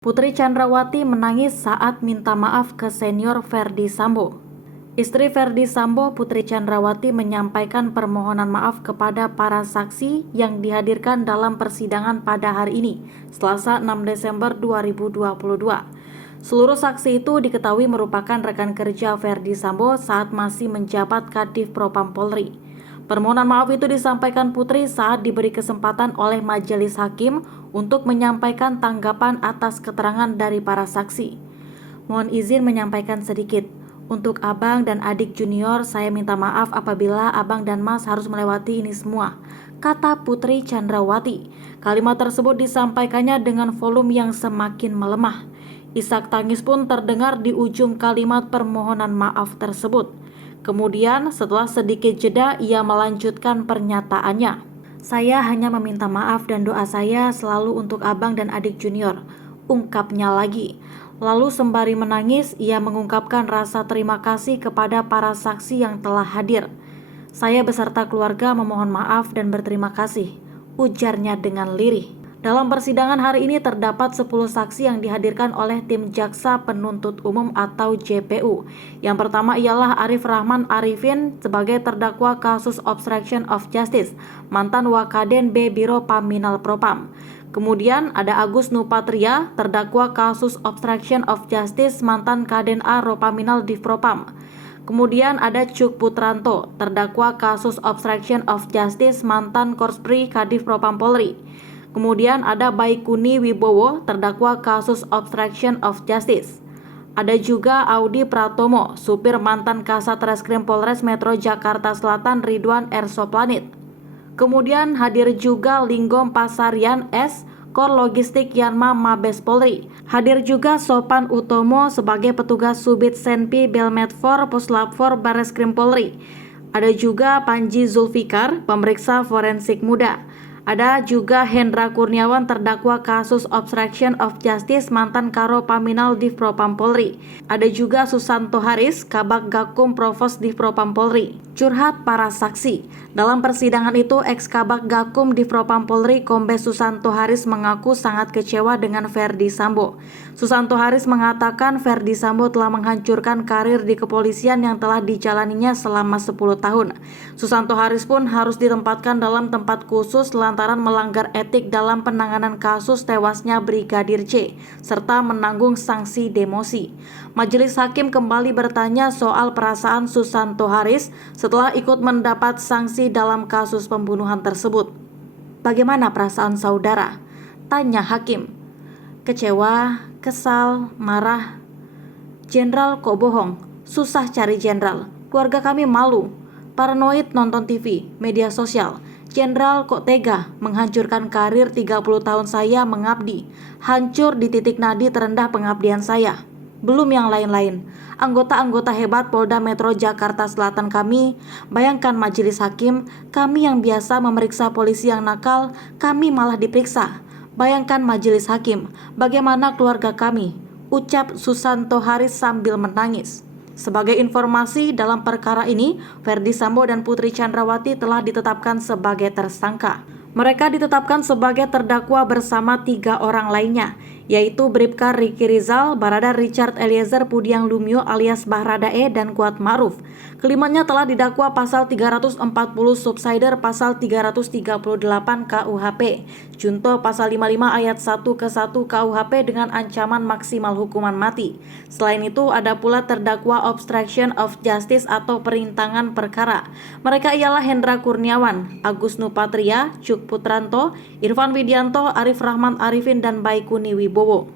Putri Chandrawati menangis saat minta maaf ke senior Ferdy Sambo. Istri Ferdy Sambo, Putri Chandrawati, menyampaikan permohonan maaf kepada para saksi yang dihadirkan dalam persidangan pada hari ini, Selasa 6 Desember 2022. Seluruh saksi itu diketahui merupakan rekan kerja Ferdy Sambo saat masih menjabat Kadif Propam Polri. Permohonan maaf itu disampaikan Putri saat diberi kesempatan oleh majelis hakim untuk menyampaikan tanggapan atas keterangan dari para saksi. Mohon izin menyampaikan sedikit. Untuk abang dan adik junior, saya minta maaf apabila abang dan mas harus melewati ini semua, kata Putri Chandrawati. Kalimat tersebut disampaikannya dengan volume yang semakin melemah. Isak tangis pun terdengar di ujung kalimat permohonan maaf tersebut. Kemudian setelah sedikit jeda, ia melanjutkan pernyataannya. Saya hanya meminta maaf dan doa saya selalu untuk abang dan adik junior, ungkapnya lagi. Lalu sembari menangis, ia mengungkapkan rasa terima kasih kepada para saksi yang telah hadir. Saya beserta keluarga memohon maaf dan berterima kasih, ujarnya dengan lirih. Dalam persidangan hari ini terdapat 10 saksi yang dihadirkan oleh tim Jaksa Penuntut Umum atau JPU. Yang pertama ialah Arif Rahman Arifin sebagai terdakwa kasus obstruction of justice, mantan Wakaden B Biro Paminal Propam. Kemudian ada Agus Nupatria, terdakwa kasus obstruction of justice, mantan Kaden A Ropaminal Divpropam. Kemudian ada Cuk Putranto, terdakwa kasus obstruction of justice, mantan Korspri Kadif Propam Polri. Kemudian ada Baikuni Wibowo, terdakwa kasus obstruction of justice. Ada juga Audi Pratomo, supir mantan Kasat Reskrim Polres Metro Jakarta Selatan Ridwan R. Soplanit. Kemudian hadir juga Linggom Pasarian S, Kor Logistik Yanma Mabes Polri. Hadir juga Sopan Utomo sebagai petugas Subit Senpi Belmedfor Puslap 4 Barreskrim Polri. Ada juga Panji Zulfikar, pemeriksa forensik muda. Ada juga Hendra Kurniawan, terdakwa kasus obstruction of justice, mantan Karo Paminal Divpropam Polri. Ada juga Susanto Haris, Kabak Gakum Provos Divpropam Polri. Curhat para saksi. Dalam persidangan itu, ex-Kabak Gakum Divpropam Polri Kombes Susanto Haris mengaku sangat kecewa dengan Ferdy Sambo. Susanto Haris mengatakan Ferdy Sambo telah menghancurkan karir di kepolisian yang telah dijalaninya selama 10 tahun. Susanto Haris pun harus ditempatkan dalam tempat khusus lantaran melanggar etik dalam penanganan kasus tewasnya Brigadir C, serta menanggung sanksi demosi. Majelis hakim kembali bertanya soal perasaan Susanto Haris setelah ikut mendapat sanksi dalam kasus pembunuhan tersebut. Bagaimana perasaan saudara? Tanya hakim. Kecewa, kesal, marah. Jenderal kok bohong? Susah cari jenderal. Keluarga kami malu. Paranoid nonton TV, media sosial. Jenderal kok tega menghancurkan karir 30 tahun saya mengabdi. Hancur di titik nadi terendah pengabdian saya. Belum yang lain-lain. Anggota-anggota hebat Polda Metro Jakarta Selatan kami. Bayangkan majelis hakim, kami yang biasa memeriksa polisi yang nakal, kami malah diperiksa. Bayangkan majelis hakim, bagaimana keluarga kami, ucap Susanto Haris sambil menangis. Sebagai informasi, dalam perkara ini, Ferdy Sambo dan Putri Chandrawati telah ditetapkan sebagai tersangka. Mereka ditetapkan sebagai terdakwa bersama 3 orang lainnya, yaitu Bribka Riki Rizal, Barada Richard Eliezer Pudiang Lumiu alias Bahradae, dan Kuat Ma'ruf. Kelimanya telah didakwa pasal 340 subsider pasal 338 KUHP, junto pasal 55 ayat 1 ke 1 KUHP dengan ancaman maksimal hukuman mati. Selain itu, ada pula terdakwa obstruction of justice atau perintangan perkara. Mereka ialah Hendra Kurniawan, Agus Nupatria, Cuk Putranto, Irfan Widianto, Arif Rahman Arifin, dan Baikuni Wibowo.